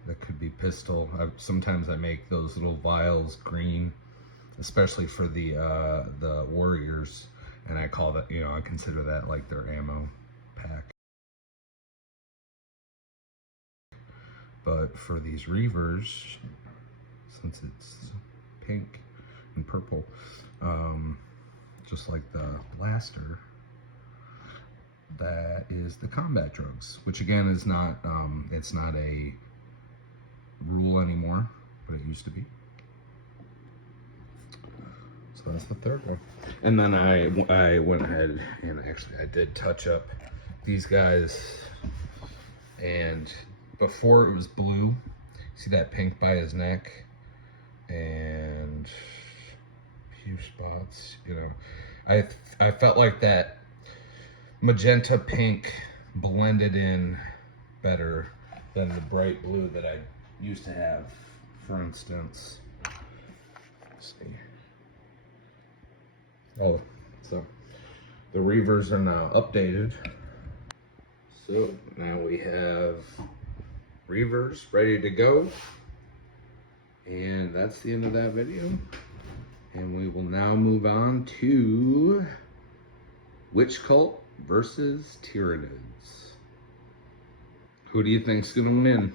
That could be pistol. Sometimes I make those little vials green, especially for the warriors, and I call that, I consider that like their ammo pack. But for these Reavers, since it's pink and purple, just like the blaster, that is the combat drugs, which again is not, it's not a rule anymore, but it used to be. So that's the third one. And then I went ahead and actually I did touch up these guys, and before it was blue, see that pink by his neck and a few spots, I felt like that magenta pink blended in better than the bright blue that I used to have, for instance. Let's see. Oh, so the Reavers are now updated. So now we have Reavers ready to go. And that's the end of that video. And we will now move on to Witch Cult versus Tyranids. Who do you think's gonna win?